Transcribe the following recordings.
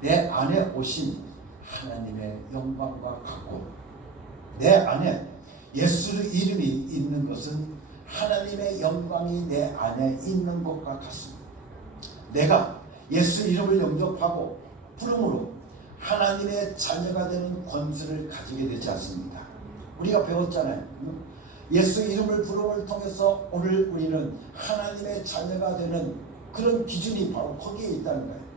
내 안에 오신 하나님의 영광과 같고, 내 안에 예수 이름이 있는 것은 하나님의 영광이 내 안에 있는 것과 같습니다. 내가 예수 이름을 영접하고 부름으로 하나님의 자녀가 되는 권세를 가지게 되지 않습니까? 우리가 배웠잖아요. 예수 이름을 부름을 통해서 오늘 우리는 하나님의 자녀가 되는 그런 기준이 바로 거기에 있다는 거예요.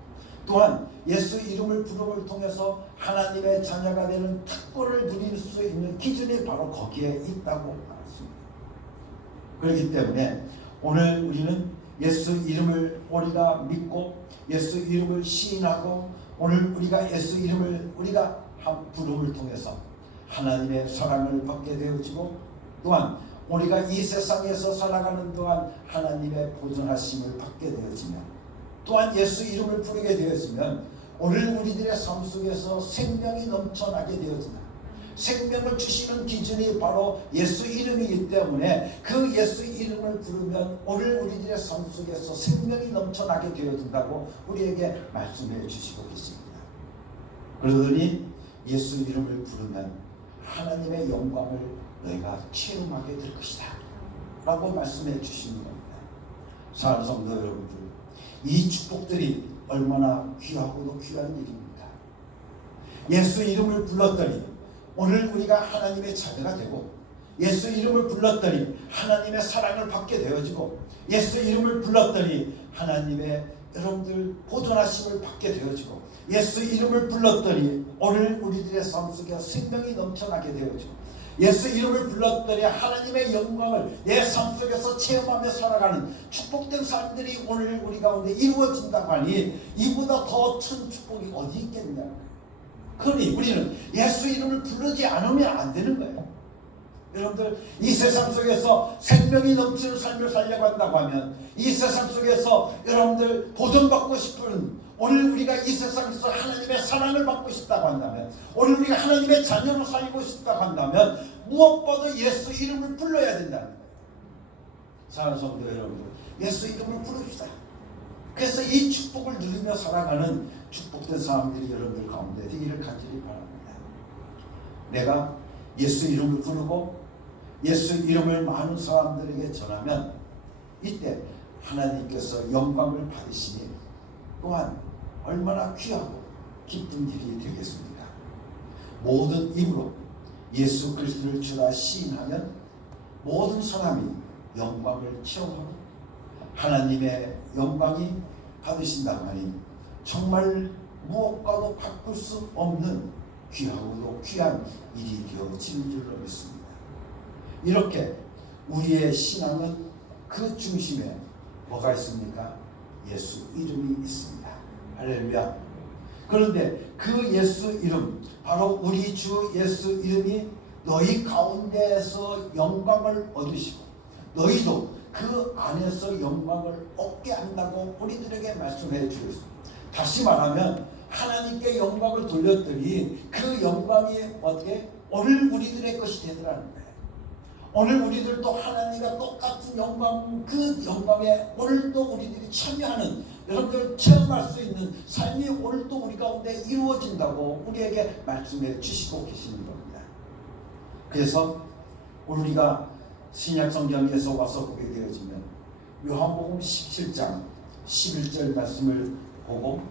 또한 예수 이름을 부름을 통해서 하나님의 자녀가 되는 특권을 누릴 수 있는 기준이 바로 거기에 있다고 말했습니다. 그렇기 때문에 오늘 우리는 예수 이름을 우리가 믿고 예수 이름을 시인하고 오늘 우리가 예수 이름을 우리가 한 부름을 통해서 하나님의 사랑을 받게 되어지고, 또한 우리가 이 세상에서 살아가는 동안 하나님의 보존하심을 받게 되어지면, 또한 예수 이름을 부르게 되어지면 오늘 우리들의 삶 속에서 생명이 넘쳐나게 되어진다. 생명을 주시는 기준이 바로 예수 이름이기 때문에 그 예수 이름을 부르면 오늘 우리들의 삶 속에서 생명이 넘쳐나게 되어진다고 우리에게 말씀해 주시고 계십니다. 그러더니 예수 이름을 부르면 하나님의 영광을 너희가 체험하게 될 것이다 라고 말씀해 주시는 겁니다. 사랑하는 성도 여러분들, 이 축복들이 얼마나 귀하고도 귀한 일입니다. 예수 이름을 불렀더니 오늘 우리가 하나님의 자녀가 되고, 예수 이름을 불렀더니 하나님의 사랑을 받게 되어지고, 예수 이름을 불렀더니 하나님의 여러분들 보존하심을 받게 되어지고, 예수 이름을 불렀더니 오늘 우리들의 삶 속에 생명이 넘쳐나게 되어지고, 예수 이름을 불렀더니 하나님의 영광을 내 삶 속에서 체험하며 살아가는 축복된 삶들이 오늘 우리 가운데 이루어진다고 하니 이보다 더 큰 축복이 어디 있겠냐. 그러니 우리는 예수 이름을 부르지 않으면 안 되는 거예요. 여러분들, 이 세상 속에서 생명이 넘치는 삶을 살려고 한다고 하면, 이 세상 속에서 여러분들 보존받고 싶은, 오늘 우리가 이 세상에서 하나님의 사랑을 받고 싶다고 한다면, 오늘 우리가 하나님의 자녀로 살고 싶다고 한다면 무엇보다 예수 이름을 불러야 된다는 거예요. 사랑하는 성도 여러분들, 예수 이름을 부릅시다. 그래서 이 축복을 누리며 살아가는 축복된 사람들이 여러분들 가운데 되기를 간절히 바랍니다. 내가 예수 이름을 부르고 예수 이름을 많은 사람들에게 전하면 이때 하나님께서 영광을 받으시니 또한 얼마나 귀하고 기쁜 일이 되겠습니까? 모든 입으로 예수 그리스도를 주라 시인하면 모든 사람이 영광을 체험하고 하나님의 영광이 받으신다고 하니 정말 무엇과도 바꿀 수 없는 귀하고도 귀한 일이 되어지는 줄로 믿습니다. 이렇게 우리의 신앙은 그 중심에 뭐가 있습니까? 예수 이름이 있습니다. 할렐루야. 그런데 그 예수 이름, 바로 우리 주 예수 이름이 너희 가운데에서 영광을 얻으시고 너희도 그 안에서 영광을 얻게 한다고 우리들에게 말씀해 주고 있습니다. 다시 말하면 하나님께 영광을 돌렸더니 그 영광이 어떻게 오늘 우리들의 것이 되더라는 거예요. 오늘 우리들도 하나님과 똑같은 영광, 그 영광에 오늘도 우리들이 참여하는, 여러분들 체험할 수 있는 삶이 오늘도 우리 가운데 이루어진다고 우리에게 말씀해 주시고 계시는 겁니다. 그래서 오늘 우리가 신약 성경에서 와서 보게 되어지면 요한복음 17장 11절 말씀을 보고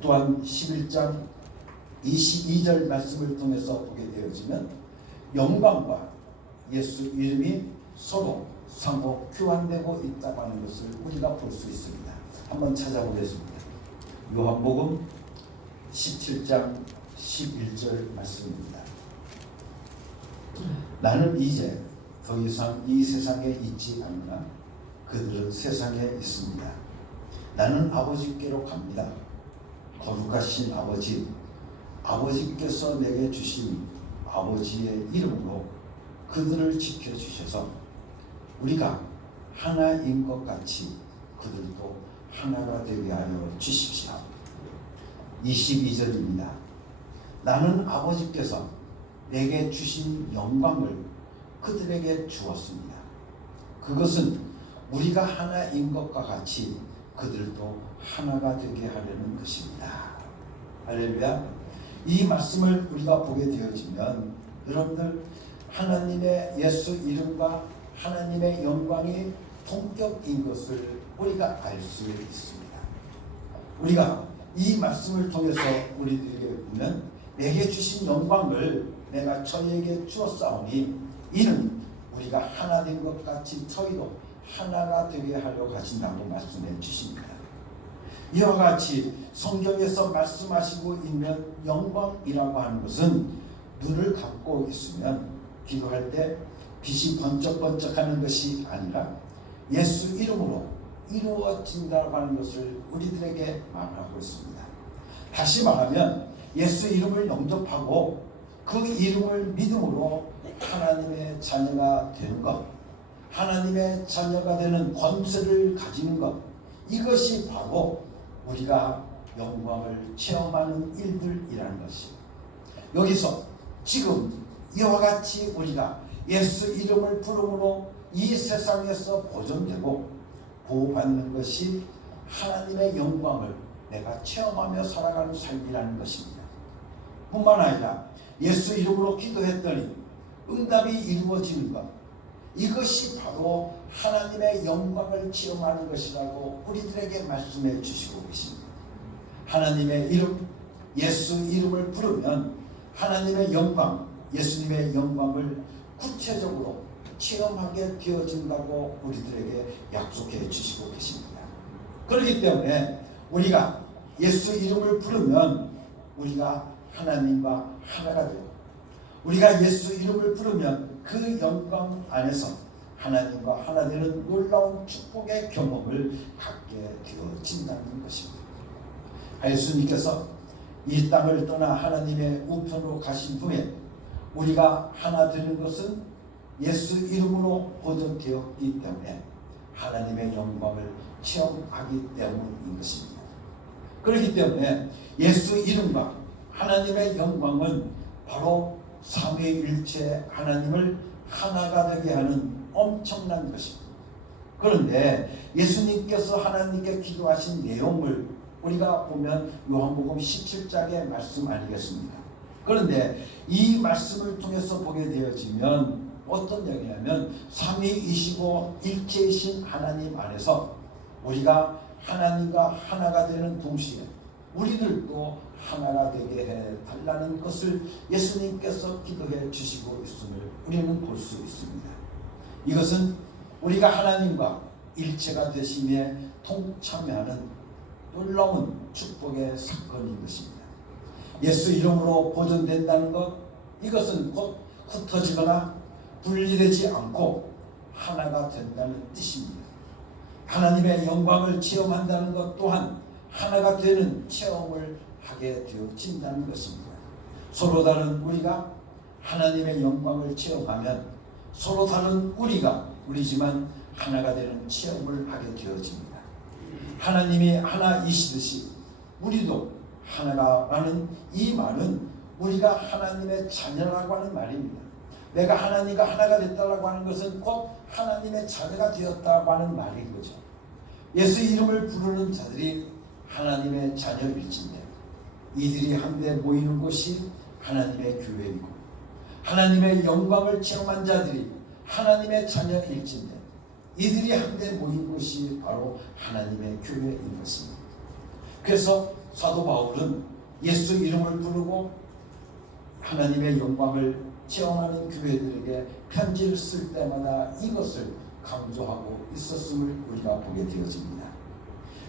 또한 11장 22절 말씀을 통해서 보게 되어지면 영광과 예수 이름이 서로 상호 교환되고 있다고 하는 것을 우리가 볼 수 있습니다. 한번 찾아보겠습니다. 요한복음 17장 11절 말씀입니다. 나는 이제 더 이상 이 세상에 있지 않으나 그들은 세상에 있습니다. 나는 아버지께로 갑니다. 거룩하신 아버지, 아버지께서 내게 주신 아버지의 이름으로 그들을 지켜주셔서 우리가 하나인 것 같이 그들도 하나가 되게 하여 주십시오. 22절입니다. 나는 아버지께서 내게 주신 영광을 그들에게 주었습니다. 그것은 우리가 하나인 것과 같이 그들도 하나가 되게 하려는 것입니다. 할렐루야. 이 말씀을 우리가 보게 되어지면 여러분들 하나님의 예수 이름과 하나님의 영광이 동격인 것을 우리가 알 수 있습니다. 우리가 이 말씀을 통해서 우리들에게 보면 내게 주신 영광을 내가 저희에게 주었사오니 이는 우리가 하나 된 것 같이 저희도 하나가 되게 하려고 하신다고 말씀해 주십니다. 이와 같이 성경에서 말씀하시고 있는 영광이라고 하는 것은 눈을 감고 있으면 기도할 때 빛이 번쩍번쩍하는 것이 아니라 예수 이름으로 이루어진다고 하는 것을 우리들에게 말하고 있습니다. 다시 말하면 예수 이름을 영접하고 그 이름을 믿음으로 하나님의 자녀가 되는 것, 하나님의 자녀가 되는 권세를 가지는 것, 이것이 바로 우리가 영광을 체험하는 일들이라는 것이 여기서 지금 이와 같이 우리가 예수 이름을 부름으로 이 세상에서 보존되고 보호받는 것이 하나님의 영광을 내가 체험하며 살아가는 삶이라는 것입니다. 뿐만 아니라 예수 이름으로 기도했더니 응답이 이루어지는 것, 이것이 바로 하나님의 영광을 체험하는 것이라고 우리들에게 말씀해 주시고 계십니다. 하나님의 이름, 예수 이름을 부르면 하나님의 영광, 예수님의 영광을 구체적으로 체험하게 되어진다고 우리들에게 약속해 주시고 계십니다. 그렇기 때문에 우리가 예수 이름을 부르면 우리가 하나님과 하나가 되고, 우리가 예수 이름을 부르면 그 영광 안에서 하나님과 하나 되는 놀라운 축복의 경험을 갖게 되어진다는 것입니다. 예수님께서 이 땅을 떠나 하나님의 우편으로 가신 후에 우리가 하나 되는 것은 예수 이름으로 보존되었기 때문에 하나님의 영광을 체험하기 때문인 것입니다. 그렇기 때문에 예수 이름과 하나님의 영광은 바로 삼위일체 하나님을 하나가 되게 하는 엄청난 것입니다. 그런데 예수님께서 하나님께 기도하신 내용을 우리가 보면 요한복음 17장의 말씀 아니겠습니까? 그런데 이 말씀을 통해서 보게 되어지면 어떤 얘기냐면 삼위이시고 일체이신 하나님 안에서 우리가 하나님과 하나가 되는 동시에 우리들도 하나가 되게 해달라는 것을 예수님께서 기도해 주시고 있음을 우리는 볼 수 있습니다. 이것은 우리가 하나님과 일체가 되심에 통참여하는 놀라운 축복의 사건인 것입니다. 예수 이름으로 보존된다는 것, 이것은 곧 흩어지거나 분리되지 않고 하나가 된다는 뜻입니다. 하나님의 영광을 체험한다는 것 또한 하나가 되는 체험을 하게 되어진다는 것입니다. 서로 다른 우리가 하나님의 영광을 체험하면 서로 다른 우리가 우리지만 하나가 되는 체험을 하게 되어집니다. 하나님이 하나이시듯이 우리도 하나라는 이 말은 우리가 하나님의 자녀라고 하는 말입니다. 내가 하나님과 하나가 됐다고 하는 것은 곧 하나님의 자녀가 되었다고 하는 말인 거죠. 예수 이름을 부르는 자들이 하나님의 자녀일진데 이들이 한데 모이는 곳이 하나님의 교회이고 하나님의 영광을 체험한 자들이 하나님의 자녀일진데 이들이 한데 모인 곳이 바로 하나님의 교회인 것입니다. 그래서 사도 바울은 예수 이름을 부르고 하나님의 영광을 체험하는 교회들에게 편지를 쓸 때마다 이것을 강조하고 있었음을 우리가 보게 되어집니다.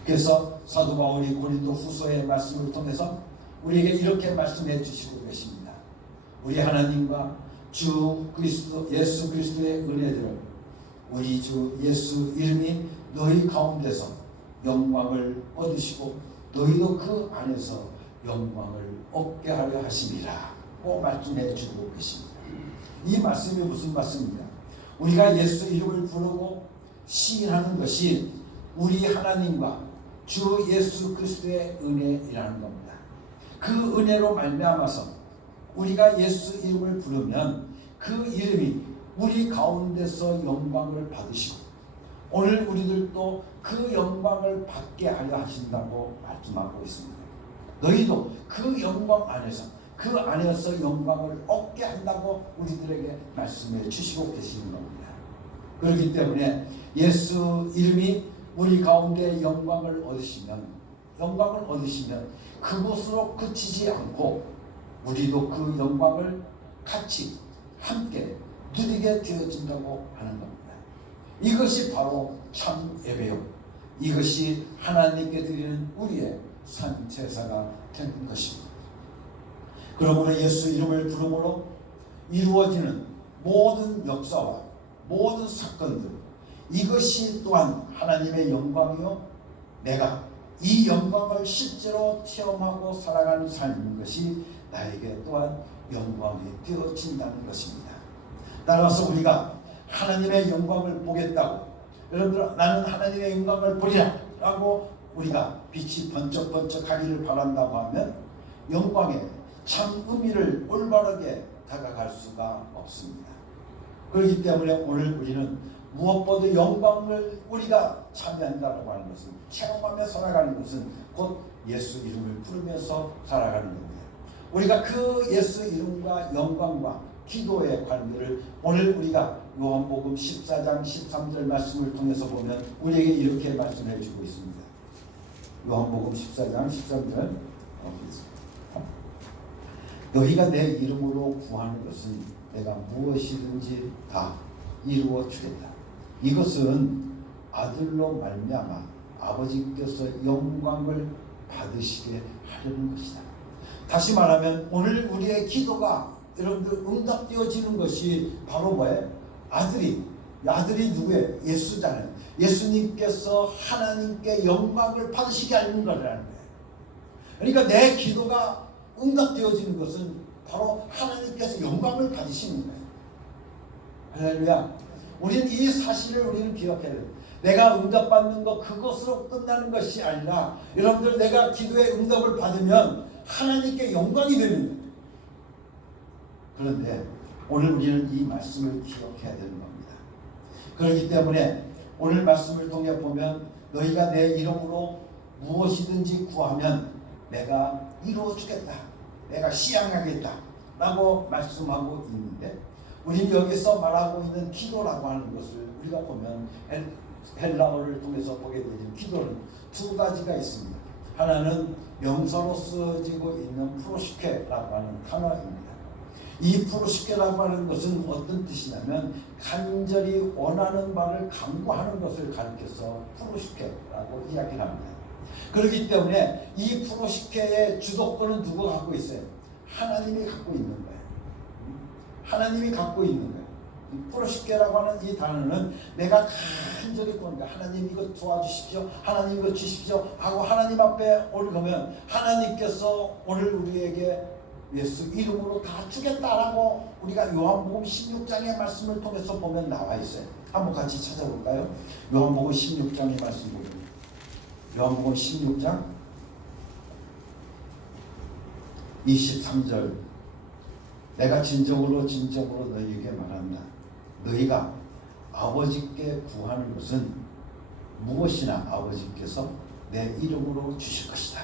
그래서 사도 바울이 고린도 후서의 말씀을 통해서 우리에게 이렇게 말씀해 주시고 계십니다. 우리 하나님과 주 그리스도 예수 그리스도의 은혜들을 우리 주 예수 이름이 너희 가운데서 영광을 얻으시고 너희도 그 안에서 영광을 얻게 하려 하심이라고 말씀해 주고 계십니다. 이 말씀이 무슨 말씀입니까? 우리가 예수 이름을 부르고 시인하는 것이 우리 하나님과 주 예수 그리스도의 은혜이라는 겁니다. 그 은혜로 말미암아서 우리가 예수 이름을 부르면 그 이름이 우리 가운데서 영광을 받으시고 오늘 우리들도 그 영광을 받게 하려 하신다고 말씀하고 있습니다. 너희도 그 영광 안에서 그 안에서 영광을 얻게 한다고 우리들에게 말씀해 주시고 계시는 겁니다. 그렇기 때문에 예수 이름이 우리 가운데 영광을 얻으시면 그곳으로 그치지 않고 우리도 그 영광을 같이 함께 누리게 되어진다고 하는 겁니다. 이것이 바로 참 예배요. 이것이 하나님께 드리는 우리의 산 제사가 되는 것입니다. 그러므로 예수 이름을 부름으로 이루어지는 모든 역사와 모든 사건들, 이것이 또한 하나님의 영광이요, 내가 이 영광을 실제로 체험하고 살아가는 삶인 것이 나에게 또한 영광이 되어진다는 것입니다. 따라서 우리가 하나님의 영광을 보겠다고, 여러분들 나는 하나님의 영광을 보리라 라고 우리가 빛이 번쩍번쩍하기를 바란다고 하면 영광의 참 의미를 올바르게 다가갈 수가 없습니다. 그렇기 때문에 오늘 우리는 무엇보다 영광을 우리가 참여한다고 하는 것은, 체험하며 살아가는 것은 곧 예수 이름을 부르면서 살아가는 겁니다. 우리가 그 예수 이름과 영광과 기도의 관계를 오늘 우리가 요한복음 14장 13절 말씀을 통해서 보면 우리에게 이렇게 말씀해 주고 있습니다. 요한복음 14장 13절 너희가 내 이름으로 구하는 것은 내가 무엇이든지 다 이루어 주겠다. 이것은 아들로 말미암아 아버지께서 영광을 받으시게 하려는 것이다. 다시 말하면 오늘 우리의 기도가 여러분들 응답되어지는 것이 바로 뭐예요? 아들이 누구예요? 예수잖아요. 예수님께서 하나님께 영광을 받으시게 하는 거라는 거예요. 그러니까 내 기도가 응답되어지는 것은 바로 하나님께서 영광을 받으시는 거예요. 할렐루야. 우리는 이 사실을 우리는 기억해야 돼요. 내가 응답받는 것 그것으로 끝나는 것이 아니라 여러분들 내가 기도의 응답을 받으면 하나님께 영광이 되는 거예요. 그런데 오늘 우리는 이 말씀을 기억해야 되는 겁니다. 그렇기 때문에 오늘 말씀을 통해 보면 너희가 내 이름으로 무엇이든지 구하면 내가 이루어 주겠다. 내가 시행하겠다. 라고 말씀하고 있는데 우리는 여기서 말하고 있는 기도라고 하는 것을 우리가 보면 헬라어를 통해서 보게 되는 기도는 두 가지가 있습니다. 하나는 명사로 쓰여지고 있는 프로시케라고 하는 단어입니다. 이 프로시케라고 하는 것은 어떤 뜻이냐면 간절히 원하는 바를 강구하는 것을 가리켜서 프로시케라고 이야기를 합니다. 그렇기 때문에 이 프로시케의 주도권은 누가 갖고 있어요? 하나님이 갖고 있는 거예요. 하나님이 갖고 있는 거예요. 프로시케라고 하는 이 단어는 내가 간절히 구하는 거예요. 하나님 이거 도와주십시오. 하나님 이거 주십시오. 하고 하나님 앞에 올라가면 하나님께서 오늘 우리에게 예수 이름으로 다 주겠다라고 우리가 요한복음 16장의 말씀을 통해서 보면 나와 있어요. 한번 같이 찾아볼까요? 요한복음 16장의 말씀 보면 요한복음 16장 23절 내가 진정으로 너희에게 말한다. 너희가 아버지께 구하는 것은 무엇이나 아버지께서 내 이름으로 주실 것이다.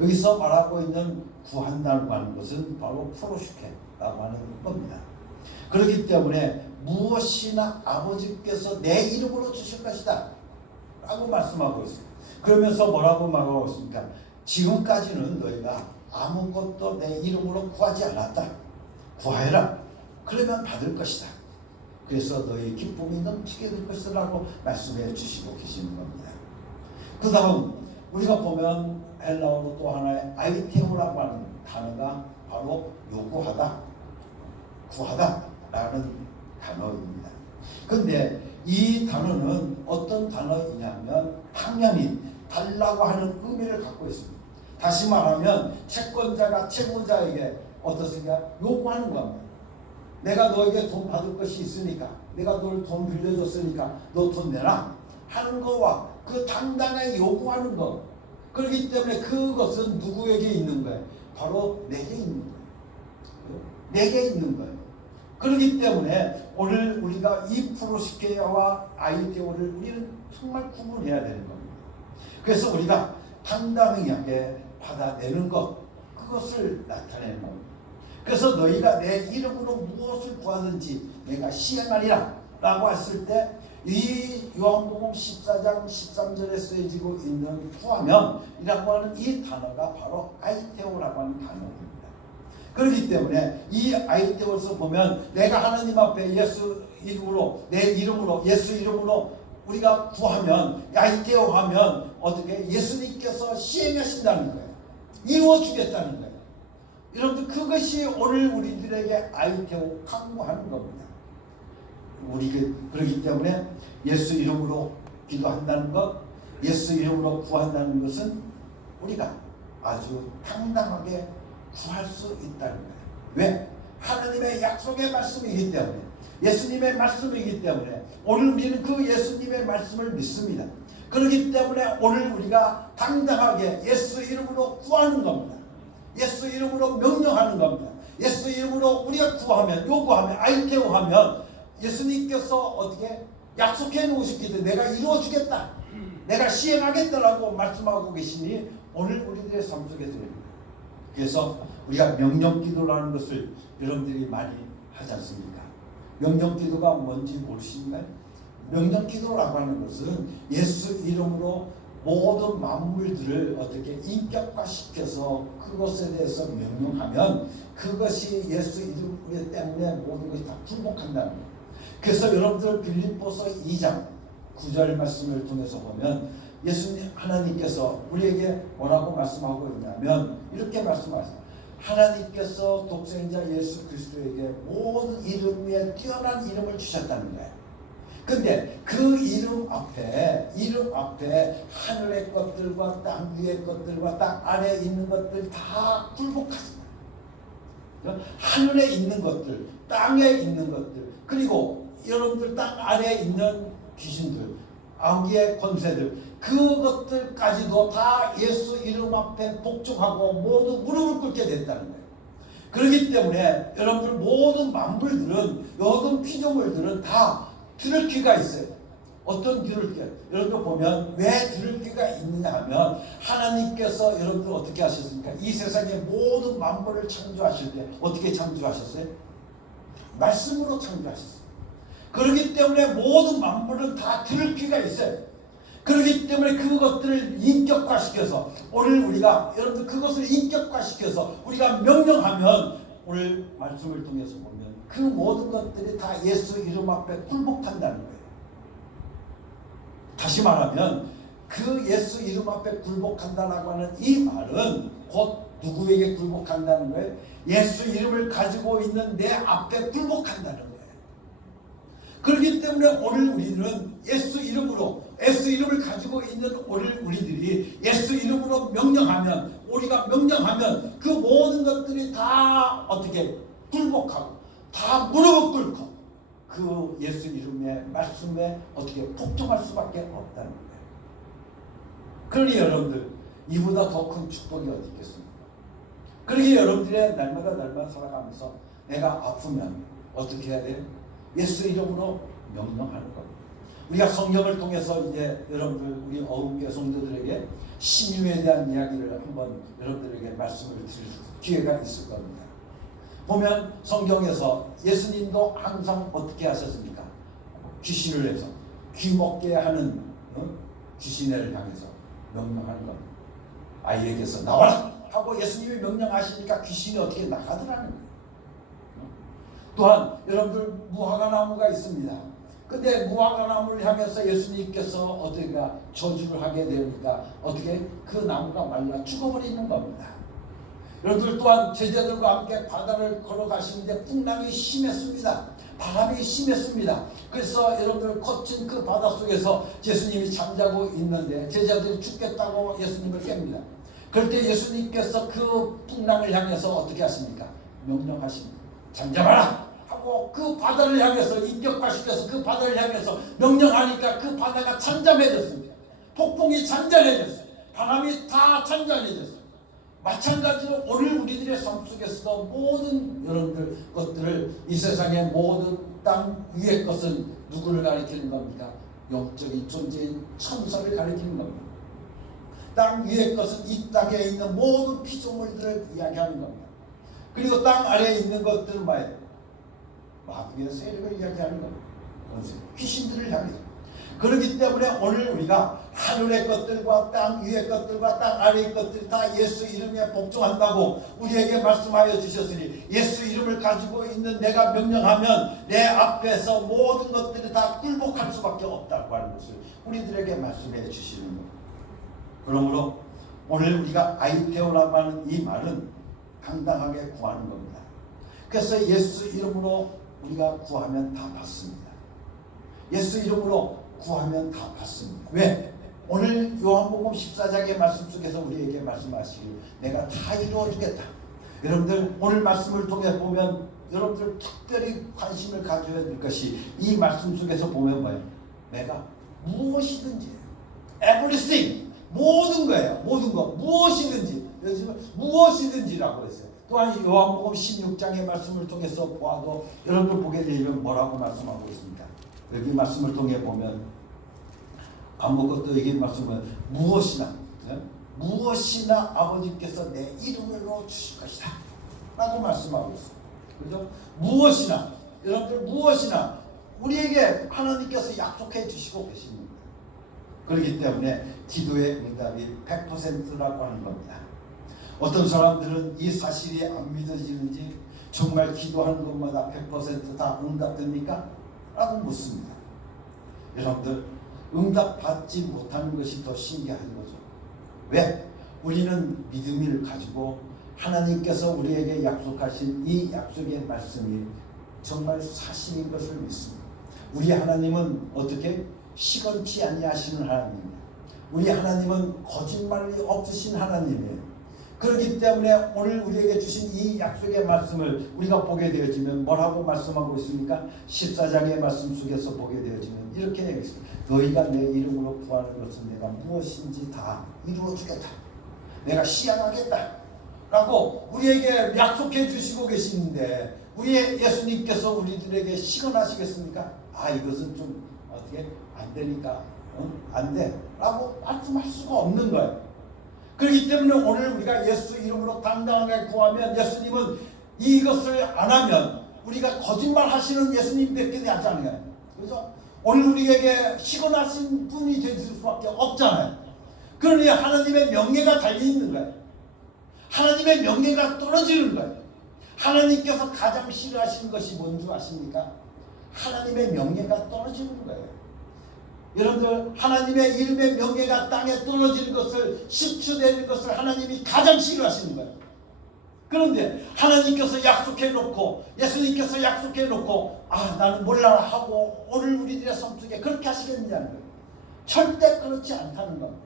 여기서 말하고 있는 구한다고 하는 것은 바로 프로시케라고 하는 겁니다. 그렇기 때문에 무엇이나 아버지께서 내 이름으로 주실 것이다 라고 말씀하고 있습니다. 그러면서 뭐라고 말하고 있습니까? 지금까지는 너희가 아무것도 내 이름으로 구하지 않았다. 구하여라. 그러면 받을 것이다. 그래서 너희 기쁨이 넘치게 될 것이다 라고 말씀해 주시고 계시는 겁니다. 그 다음 우리가 보면 헬라어로 또 하나의 아이테오라고 하는 단어가 바로 요구하다, 구하다 라는 단어입니다. 근데 이 단어는 어떤 단어이냐면 당연히 달라고 하는 의미를 갖고 있습니다. 다시 말하면 채권자가 채무자에게 어떻습니까? 요구하는 겁니다. 내가 너에게 돈 받을 것이 있으니까, 내가 널 돈 빌려줬으니까 너 돈 내라 하는 거와 그 당당하게 요구하는 것, 그렇기 때문에 그것은 누구에게 있는 거예요? 바로 내게 있는 거예요. 내게 있는 거예요. 그렇기 때문에 오늘 우리가 이 프로시케와 아이테오를 우리는 정말 구분해야 되는 겁니다. 그래서 우리가 당당하게 받아내는 것, 그것을 나타내는 겁니다. 그래서 너희가 내 이름으로 무엇을 구하든지 내가 시행하리라 라고 했을 때 이 요한복음 14장 13절에 쓰여지고 있는 구하면 이라고 하는 이 단어가 바로 아이테오라고 하는 단어입니다. 그렇기 때문에 이 아이테오에서 보면 내가 하나님 앞에 예수 이름으로 내 이름으로 예수 이름으로 우리가 구하면 아이테오 하면 어떻게 예수님께서 시행하신다는 거예요. 이루어주겠다는 거예요. 여러분들 그것이 오늘 우리들에게 아이테오 강구하는 겁니다. 그렇기 때문에 예수 이름으로 기도한다는 것, 예수 이름으로 구한다는 것은 우리가 아주 당당하게 구할 수 있다는 거예요. 왜? 하나님의 약속의 말씀이기 때문에, 예수님의 말씀이기 때문에 오늘 우리는 그 예수님의 말씀을 믿습니다. 그렇기 때문에 오늘 우리가 당당하게 예수 이름으로 구하는 겁니다. 예수 이름으로 명령하는 겁니다. 예수 이름으로 우리가 구하면, 요구하면, 아이테오하면 예수님께서 어떻게 약속해 놓으셨기 때문에 내가 이루어주겠다, 내가 시행하겠다라고 말씀하고 계시니 오늘 우리들의 삶 속에 들립니다. 그래서 우리가 명령기도라는 것을 여러분들이 많이 하지 않습니까? 명령기도가 뭔지 모르십니까? 명령기도라고 하는 것은 예수 이름으로 모든 만물들을 어떻게 인격화시켜서 그것에 대해서 명령하면 그것이 예수 이름 때문에 모든 것이 다 굴복한다는 거예요. 그래서 여러분들 빌립보서 2장 9절 말씀을 통해서 보면 예수님 하나님께서 우리에게 뭐라고 말씀하고 있냐면 이렇게 말씀하세요. 하나님께서 독생자 예수 그리스도에게 모든 이름 위에 뛰어난 이름을 주셨다는 거예요. 근데 그 이름 앞에 하늘의 것들과 땅 위의 것들과 땅 아래에 있는 것들 다 굴복하십니다. 하늘에 있는 것들, 땅에 있는 것들, 그리고 여러분들 땅 아래에 있는 귀신들, 악의 권세들, 그것들까지도 다 예수 이름 앞에 복종하고 모두 무릎을 꿇게 됐다는 거예요. 그렇기 때문에 여러분들 모든 만물들은, 모든 피조물들은 다 들을 귀가 있어요. 어떤 들을 귀? 여러분들 보면 왜 들을 귀가 있느냐 하면 하나님께서 여러분들 어떻게 하셨습니까? 이 세상의 모든 만물을 창조하실 때 어떻게 창조하셨어요? 말씀으로 창조하셨어요. 그렇기 때문에 모든 만물은 다 들을 귀가 있어요. 그렇기 때문에 그것들을 인격화시켜서 오늘 우리가 여러분들 그것을 인격화시켜서 우리가 명령하면 오늘 말씀을 통해서 보면 그 모든 것들이 다 예수 이름 앞에 굴복한다는 거예요. 다시 말하면 그 예수 이름 앞에 굴복한다라고 하는 이 말은 곧 누구에게 굴복한다는 거예요? 예수 이름을 가지고 있는 내 앞에 굴복한다는 거예요. 그렇기 때문에 오늘 우리들은 예수 이름을 가지고 있는 오늘 우리들이 예수 이름으로 명령하면, 우리가 명령하면 그 모든 것들이 다 어떻게 굴복하고 다 무릎을 꿇고 그 예수 이름의 말씀에 어떻게 복종할 수밖에 없다는 거예요. 그러니 여러분들 이보다 더 큰 축복이 어디 있겠습니까? 그러니 여러분들의 날마다 살아가면서 내가 아프면 어떻게 해야 돼요? 예수 이름으로 명령하는 겁니다. 우리가 성경을 통해서 이제 여러분들 우리 어음교 성도들에게 신유에 대한 이야기를 한번 여러분들에게 말씀을 드릴 기회가 있을 겁니다. 보면 성경에서 예수님도 항상 어떻게 하셨습니까? 귀신을 해서 귀먹게 하는 귀신을 향해서 명령하는 겁니다. 아이에게서 나와라 하고 예수님이 명령하시니까 귀신이 어떻게 나가더라는 거예요. 또한 여러분들 무화과 나무가 있습니다. 근데 무화과 나무를 향해서 예수님께서 어떻게가 저주를 하게 되니까 어떻게 그 나무가 말라 죽어버리는 겁니다. 여러분들 또한 제자들과 함께 바다를 걸어가시는데 풍랑이 심했습니다. 바람이 심했습니다. 그래서 여러분들 거친 그 바다 속에서 예수님이 잠자고 있는데 제자들이 죽겠다고 예수님을 깹니다. 그럴 때 예수님께서 그 풍랑을 향해서 어떻게 하십니까? 명령하십니다. 잠잠하라 하고 그 바다를 향해서 인격화시켜서 그 바다를 향해서 명령하니까 그 바다가 잠잠해졌습니다. 폭풍이 잔잔해졌어요. 바람이 다 잔잔해졌어요. 마찬가지로 오늘 우리들의 삶 속에서도 모든 여러분들 것들을 이 세상의 모든 땅 위의 것은 누구를 가리키는 겁니까? 영적인 존재인 천사를 가리키는 겁니다. 땅 위의 것은 이 땅에 있는 모든 피조물들을 이야기하는 겁니다. 그리고 땅 아래에 있는 것들은 뭐예요? 마귀의 세력을 이야기하는 겁니다. 귀신들을 향해서. 그렇기 때문에 오늘 우리가 하늘의 것들과 땅 위의 것들과 땅 아래의 것들이 다 예수 이름에 복종한다고 우리에게 말씀하여 주셨으니 예수 이름을 가지고 있는 내가 명령하면 내 앞에서 모든 것들이 다 굴복할 수밖에 없다고 하는 것을 우리들에게 말씀해 주시는 겁니다. 그러므로 오늘 우리가 아이테오라고 하는 이 말은 당당하게 구하는 겁니다. 그래서 예수 이름으로 우리가 구하면 다 받습니다. 예수 이름으로 구하면 다 받습니다. 왜? 오늘 요한복음 14장의 말씀 속에서 우리에게 말씀하시길 내가 다 이루어주겠다. 여러분들 오늘 말씀을 통해 보면 여러분들 특별히 관심을 가져야 될 것이 이 말씀 속에서 보면 뭐예요? 내가 무엇이든지 everything 모든 거예요. 모든 거 무엇이든지 요즘은 무엇이든지라고 했어요. 또한 요한복음 16장의 말씀을 통해서 보아도 여러분들 보게 되면 뭐라고 말씀하고 있습니까? 여기 말씀을 통해 보면 아무것도 여기 말씀은 무엇이나 무엇이나 아버지께서 내 이름으로 주실 것이다 라고 말씀하고 있어요. 그죠? 무엇이나 여러분들 무엇이나 우리에게 하나님께서 약속해 주시고 계십니다. 그렇기 때문에 기도의 응답이 100%라고 하는 겁니다. 어떤 사람들은 이 사실이 안 믿어지는지 정말 기도하는 것마다 100% 응답됩니까? 라고 묻습니다. 여러분들 응답받지 못하는 것이 더 신기한 거죠. 왜? 우리는 믿음을 가지고 하나님께서 우리에게 약속하신 이 약속의 말씀이 정말 사실인 것을 믿습니다. 우리 하나님은 어떻게? 시건치 아니하시는 하나님입니다. 우리 하나님은 거짓말이 없으신 하나님이에요. 그렇기 때문에 오늘 우리에게 주신 이 약속의 말씀을 우리가 보게 되어지면 뭐라고 말씀하고 있습니까? 14장의 말씀 속에서 보게 되어지면 이렇게 얘기했습니다. 너희가 내 이름으로 구하는 것은 내가 무엇인지 다 이루어주겠다. 내가 시행하겠다 라고 우리에게 약속해 주시고 계시는데 우리의 예수님께서 우리들에게 시건하시겠습니까? 아 이것은 좀 어떻게 안 되니까 안 돼 라고 말씀할 수가 없는 거예요. 그렇기 때문에 오늘 우리가 예수 이름으로 당당하게 구하면 예수님은 이것을 안 하면 우리가 거짓말 하시는 예수님밖에 되지 않잖아요. 그래서 오늘 우리에게 시건하신 분이 될 수밖에 없잖아요. 그러니 하나님의 명예가 달려있는 거예요. 하나님의 명예가 떨어지는 거예요. 하나님께서 가장 싫어하시는 것이 뭔지 아십니까? 하나님의 명예가 떨어지는 거예요. 여러분들 하나님의 이름의 명예가 땅에 떨어지는 것을 실추되는 것을 하나님이 가장 싫어하시는 거예요. 그런데 하나님께서 약속해 놓고 예수님께서 약속해 놓고 아 나는 몰라 하고 오늘 우리들의 삶 속에 그렇게 하시겠느냐는 거예요. 절대 그렇지 않다는 겁니다.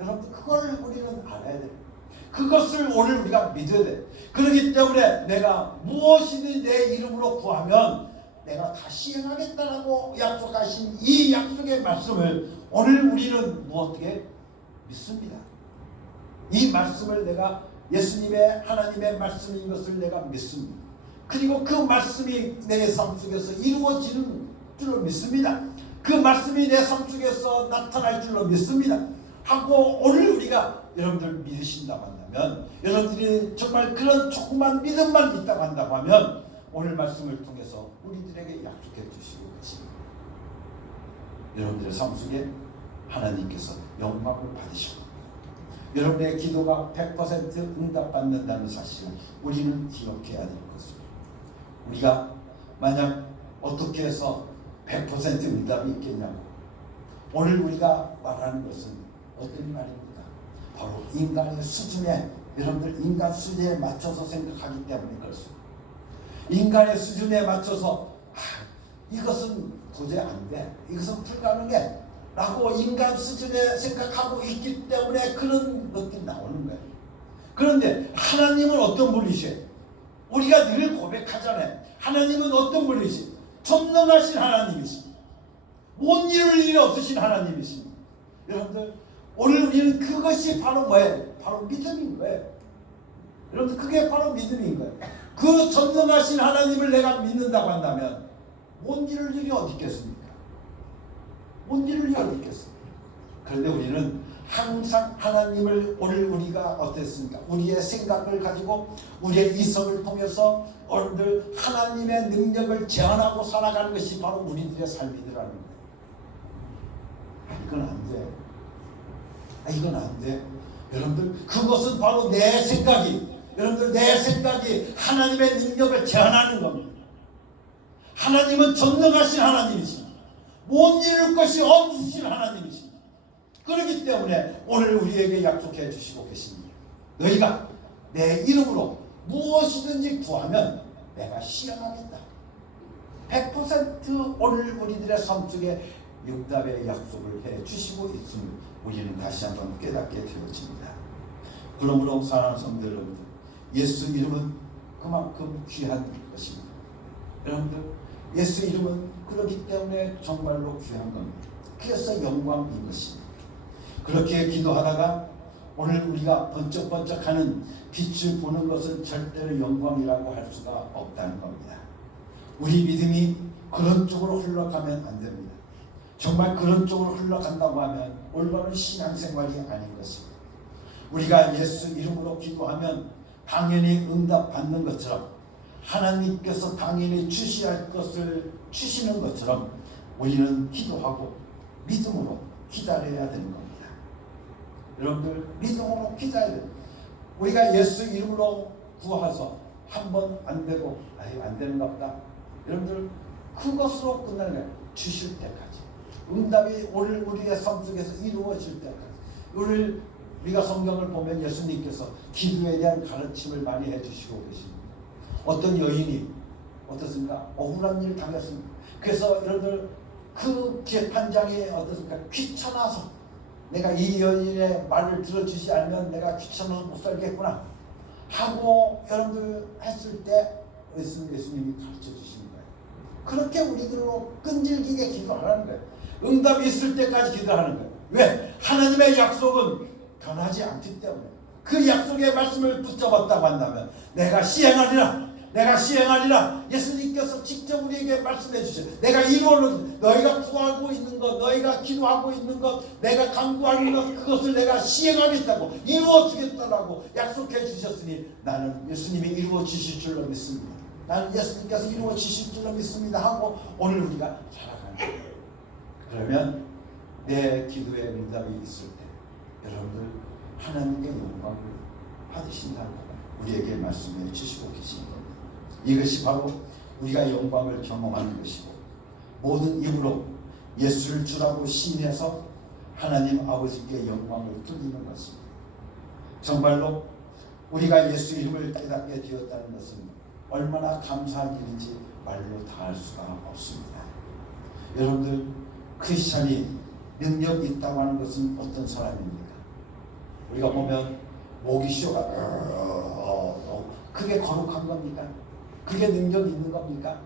여러분들 그걸 우리는 알아야 돼요. 그것을 오늘 우리가 믿어야 돼요. 그렇기 때문에 내가 무엇이든 내 이름으로 구하면 내가 다 시행하겠다라고 약속하신 이 약속의 말씀을 오늘 우리는 어떻게 믿습니다. 이 말씀을 내가 예수님의 하나님의 말씀인 것을 내가 믿습니다. 그리고 그 말씀이 내 삶 속에서 이루어지는 줄로 믿습니다. 그 말씀이 내 삶 속에서 나타날 줄로 믿습니다. 하고 오늘 우리가 여러분들 믿으신다고 한다면 여러분들이 정말 그런 조그만 믿음만 있다고 한다고 하면 오늘 말씀을 통해서 우리들에게 약속해 주시고 계십니다. 여러분들의 삶 속에 하나님께서 영광을 받으시고 여러분의 기도가 100% 응답받는다는 사실을 우리는 기억해야 될 것입니다. 우리가 만약 어떻게 해서 100% 응답이 있겠냐고 오늘 우리가 말하는 것은 어떤 말입니까? 바로 인간의 수준에 여러분들 인간 수준에 맞춰서 생각하기 때문에 그렇습니다. 인간의 수준에 맞춰서 이것은 도저히 안 돼. 이것은 불가능해. 라고 인간 수준에 생각하고 있기 때문에 그런 것들이 나오는 거예요. 그런데 하나님은 어떤 분이세요? 우리가 늘 고백하잖아요. 하나님은 어떤 분이세요? 전능하신 하나님이십니다. 못 이룰 일이 없으신 하나님이십니다. 여러분들 오늘 우리는 그것이 바로 뭐예요? 바로 믿음인 거예요. 여러분들 그게 바로 믿음인 거예요. 그 전능하신 하나님을 내가 믿는다고 한다면 못 이룰 일이 어디 있겠습니까? 못 이룰 일이 어디 있겠습니까? 그런데 우리는 항상 하나님을 오늘 우리가 어땠습니까? 우리의 생각을 가지고 우리의 이성을 통해서 여러분들 하나님의 능력을 제한하고 살아가는 것이 바로 우리들의 삶이더라는 거예요. 이건 안 돼. 이건 안 돼. 여러분들 그것은 바로 내 생각이, 여러분들 내 생각이 하나님의 능력을 제한하는 겁니다. 하나님은 전능하신 하나님이십니다. 못 이룰 것이 없으신 하나님이십니다. 그렇기 때문에 오늘 우리에게 약속해 주시고 계십니다. 너희가 내 이름으로 무엇이든지 구하면 내가 시행하겠다. 100% 오늘 우리들의 삶 속에 응답의 약속을 해 주시고 있음을 우리는 다시 한번 깨닫게 되어집니다. 그러므로 사랑하는 성도 여러분들, 예수 이름은 그만큼 귀한 것입니다. 여러분들 예수 이름은 그렇기 때문에 정말로 귀한 겁니다. 그래서 영광인 것입니다. 그렇게 기도하다가 오늘 우리가 번쩍번쩍하는 빛을 보는 것은 절대로 영광이라고 할 수가 없다는 겁니다. 우리 믿음이 그런 쪽으로 흘러가면 안 됩니다. 정말 그런 쪽으로 흘러간다고 하면 올바른 신앙생활이 아닌 것입니다. 우리가 예수 이름으로 기도하면 당연히 응답받는 것처럼, 하나님께서 당연히 주시할 것을 주시는 것처럼 우리는 기도하고 믿음으로 기다려야 되는 겁니다. 여러분들 믿음으로 기다려야 돼요. 우리가 예수 이름으로 구하서 한 번 안 되고 안 되는가 보다. 여러분들 그것으로 끝나는 거예요. 주실 때까지. 응답이 오늘 우리의 삶 속에서 이루어질 때까지. 우리가 성경을 보면 예수님께서 기도에 대한 가르침을 많이 해주시고 계십니다. 어떤 여인이 어떻습니까? 억울한 일을 당했습니다. 그래서 여러분들 그 재판장이 어떻습니까? 귀찮아서 내가 이 여인의 말을 들어주지 않으면 내가 귀찮아서 못 살겠구나 하고 여러분들 했을 때 예수님이 가르쳐 주시는 거예요. 그렇게 우리들로 끈질기게 기도하라는 거예요. 응답이 있을 때까지 기도하는 거예요. 왜? 하나님의 약속은 변하지 않기 때문에. 그 약속의 말씀을 붙잡았다고 한다면 내가 시행하리라. 내가 시행하리라. 예수님께서 직접 우리에게 말씀해 주셔요. 내가 이루어놓은 너희가 구하고 있는 것, 너희가 기도하고 있는 것, 내가 간구하는 것, 그것을 내가 시행하겠다고, 이루어 주겠다라고 약속해 주셨으니 나는 예수님이 이루어 주실 줄로 믿습니다. 나는 예수님께서 이루어 주실 줄로 믿습니다 하고 오늘 우리가 살아가는 거예요. 그러면 내 기도에 응답이 있을 때 여러분들 하나님의 영광을 받으신다고 우리에게 말씀해 주시고 계십니다. 이것이 바로 우리가 영광을 경험하는 것이고 모든 입으로 예수를 주라고 시인해서 하나님 아버지께 영광을 돌리는 것입니다. 정말로 우리가 예수 이름을 깨닫게 되었다는 것은 얼마나 감사한 일인지 말로 다 할 수가 없습니다. 여러분들 크리스찬이 능력이 있다고 하는 것은 어떤 사람입니까? 우리가 보면 목이 쉬어가 그게 거룩한 겁니까? 그게 능력이 있는 겁니까?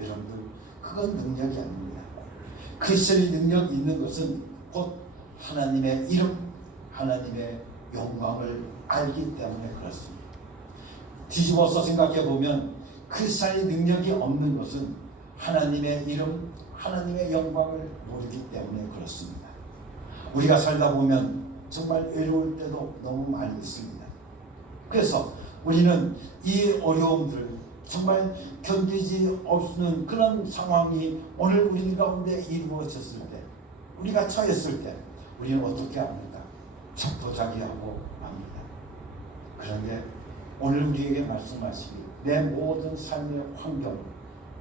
여러분들 그건 능력이 아닙니다. 크리스천이 능력이 있는 것은 곧 하나님의 이름, 하나님의 영광을 알기 때문에 그렇습니다. 뒤집어서 생각해 보면 크리스천이 능력이 없는 것은 하나님의 이름, 하나님의 영광을 모르기 때문에 그렇습니다. 우리가 살다 보면 정말 외로울 때도 너무 많이 있습니다. 그래서 우리는 이 어려움들 정말 견디지 없는 그런 상황이 오늘 우리 가운데 이루어졌을 때, 우리가 처했을 때 우리는 어떻게 합니까? 자포자기하고 맙니다. 그런데 오늘 우리에게 말씀하시기 내 모든 삶의 환경,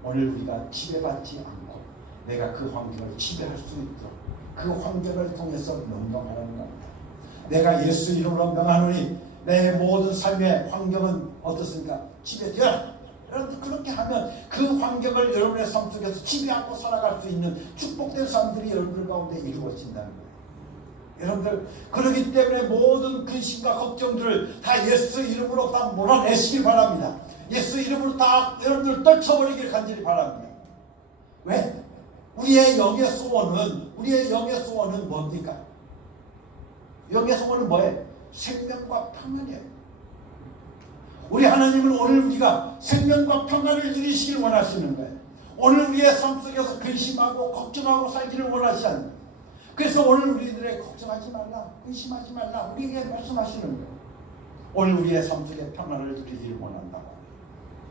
오늘 우리가 지배받지 않고 내가 그 환경을 지배할 수 있도록 그 환경을 통해서 명령하라는 겁니다. 내가 예수 이름으로 명하노니 내 모든 삶의 환경은 어떻습니까? 지배되어라. 여러분 그렇게 하면 그 환경을 여러분의 삶 속에서 지배하고 살아갈 수 있는 축복된 삶들이 여러분들 가운데 이루어진다는 거예요. 여러분들 그렇기 때문에 모든 근심과 걱정들을 다 예수 이름으로 다 몰아내시길 바랍니다. 예수 이름으로 다 여러분들 떨쳐버리길 간절히 바랍니다. 왜? 우리의 영의 소원은 뭡니까? 영의 소원은 뭐예요? 생명과 평안이에요. 우리 하나님은 오늘 우리가 생명과 평안을 누리시길 원하시는 거예요. 오늘 우리의 삶 속에서 근심하고 걱정하고 살기를 원하시는 거예요. 그래서 오늘 우리들의 걱정하지 말라, 의심하지 말라 우리에게 말씀하시는 거예요. 오늘 우리의 삶 속에 평안을 누리기를 원한다.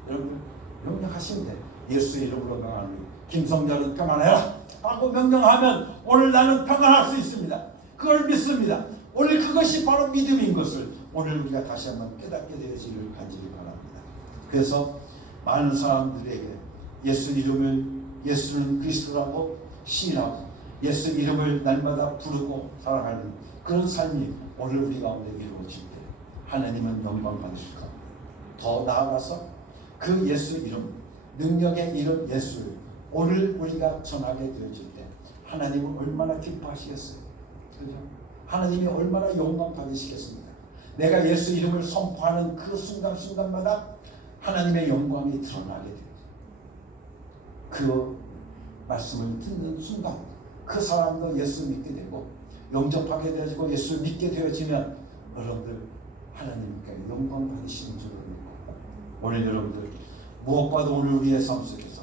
여러분 명령하시면 돼요. 예수 이름으로 명하는 김성렬은 평안해라 하고 명령하면 오늘 나는 평안할 수 있습니다. 그걸 믿습니다. 오늘 그것이 바로 믿음인 것을 오늘 우리가 다시 한번 깨닫게 되어지기를 간절히 바랍니다. 그래서 많은 사람들에게 예수 이름을 예수는 그리스도라고 시인하고 예수 이름을 날마다 부르고 살아가는 그런 삶이 오늘 우리 가운데 이루어질 때 하나님은 영광 받으실 겁니다. 더 나아가서 그 예수 이름, 능력의 이름 예수를 오늘 우리가 전하게 되어질 때 하나님은 얼마나 기뻐하시겠어요? 그죠? 하나님이 얼마나 영광 받으시겠습니까? 내가 예수 이름을 선포하는 그 순간순간마다 하나님의 영광이 드러나게 돼요. 그 말씀을 듣는 순간 그 사람도 예수 믿게 되고 영접하게 되어지고 예수 믿게 되어지면 여러분들 하나님께 영광 받으시는 줄을 믿고 오늘 여러분들 무엇과도 오늘 우리의 삶 속에서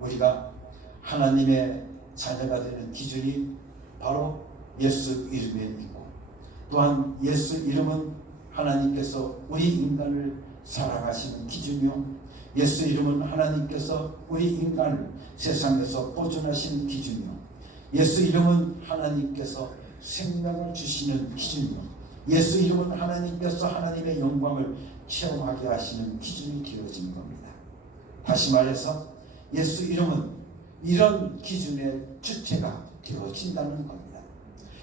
우리가 하나님의 자녀가 되는 기준이 바로 예수 이름에 있고 또한 예수 이름은 하나님께서 우리 인간을 사랑하시는 기준이요 예수 이름은 하나님께서 우리 인간을 세상에서 보존하시는 기준이요 예수 이름은 하나님께서 생명을 주시는 기준이요 예수 이름은 하나님께서 하나님의 영광을 체험하게 하시는 기준이 되어진 겁니다. 다시 말해서 예수 이름은 이런 기준의 주체가 되어진다는 겁니다.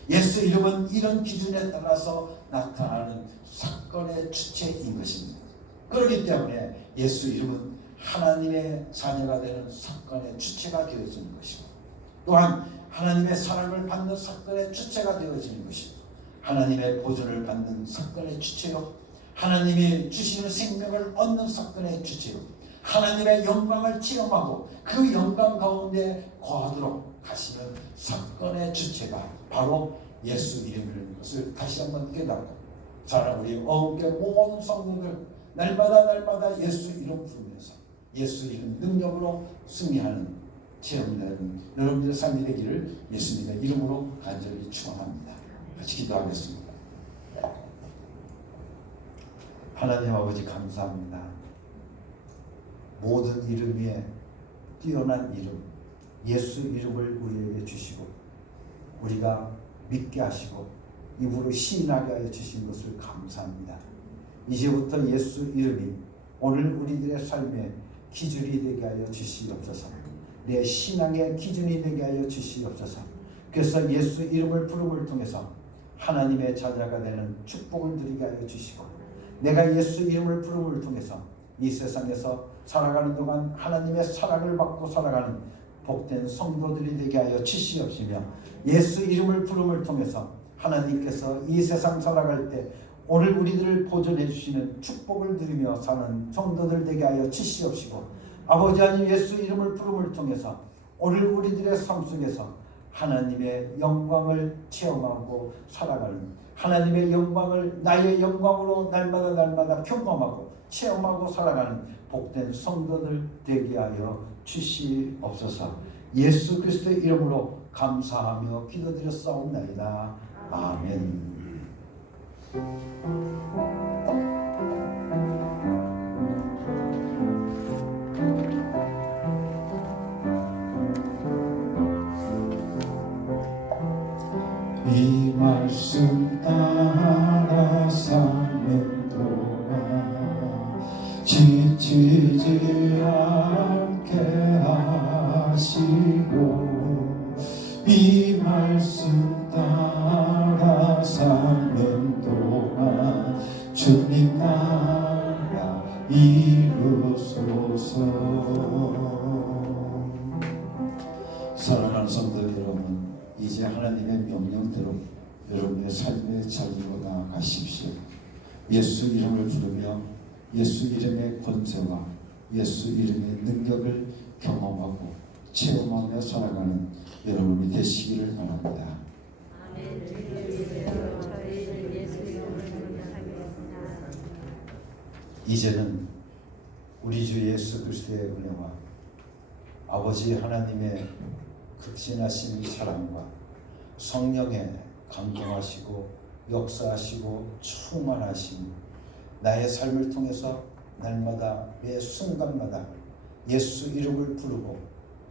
예수 이름은 이런 기준에 따라서 나타나는 사건의 주체인 것입니다. 그렇기 때문에 예수 이름은 하나님의 자녀가 되는 사건의 주체가 되어지는 것이고 또한 하나님의 사랑을 받는 사건의 주체가 되어지는 것이고 하나님의 보존을 받는 사건의 주체요 하나님이 주시는 생명을 얻는 사건의 주체요 하나님의 영광을 체험하고 그 영광 가운데 거하도록 하시는 사건의 주체가 바로 예수 이름이라는 것을 다시 한번 깨닫고 사랑 우리 어음교 모든 성도들 날마다 예수 이름 부르면서 예수 이름 능력으로 승리하는 체험되는 여러분들의 삶이 되기를 예수님의 이름으로 간절히 축원합니다. 같이 기도하겠습니다. 하나님 아버지 감사합니다. 모든 이름 위에 뛰어난 이름 예수 이름을 우리에게 주시고 우리가 믿게 하시고 입으로 시인하게 하여 주신 것을 감사합니다. 이제부터 예수 이름이 오늘 우리들의 삶의 기준이 되게 하여 주시옵소서. 내 신앙의 기준이 되게 하여 주시옵소서. 그래서 예수 이름을 부름을 통해서 하나님의 자녀가 되는 축복을 누리게 하여 주시고 내가 예수 이름을 부름을 통해서 이 세상에서 살아가는 동안 하나님의 사랑을 받고 살아가는 복된 성도들이 되게 하여 주시옵시며 예수 이름을 부름을 통해서 하나님께서 이 세상 살아갈 때 오늘 우리들을 보존해 주시는 축복을 누리며 사는 성도들 되게 하여 주시옵시고 아버지 하나님 예수 이름을 부름을 통해서 오늘 우리들의 삶 속에서 하나님의 영광을 체험하고 살아가는 하나님의 영광을 나의 영광으로 날마다 경험하고 체험하고 살아가는 복된 성도들 되게 하여 주시옵소서. 예수 그리스도의 이름으로 감사하며 기도드렸사옵나이다. 아멘. 이 말씀 따라 사는 동안 지치지 않게 하시고 이 말씀 따라 사는 동안 주님 나라 이루소서. 사랑하는 성도 여러분, 이제 하나님의 명령대로 여러분의 삶의 자리로 나아가십시오. 예수 이름을 부르며 예수 이름의 권세와 예수 이름의 능력을 경험하고 체험하며 살아가는 여러분이 되시기를 바랍니다. 이제는 우리 주 예수 그리스도의 은혜와 아버지 하나님의 극진하신 사랑과 성령에 감동하시고 역사하시고 충만하신 나의 삶을 통해서 날마다 매 순간마다 예수 이름을 부르고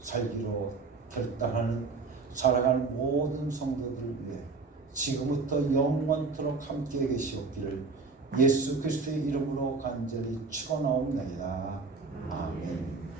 살기로 결단하는 사랑하는 모든 성도들을 위해 지금부터 영원토록 함께 계시옵기를 예수 그리스도의 이름으로 간절히 축원하옵나이다. 아멘.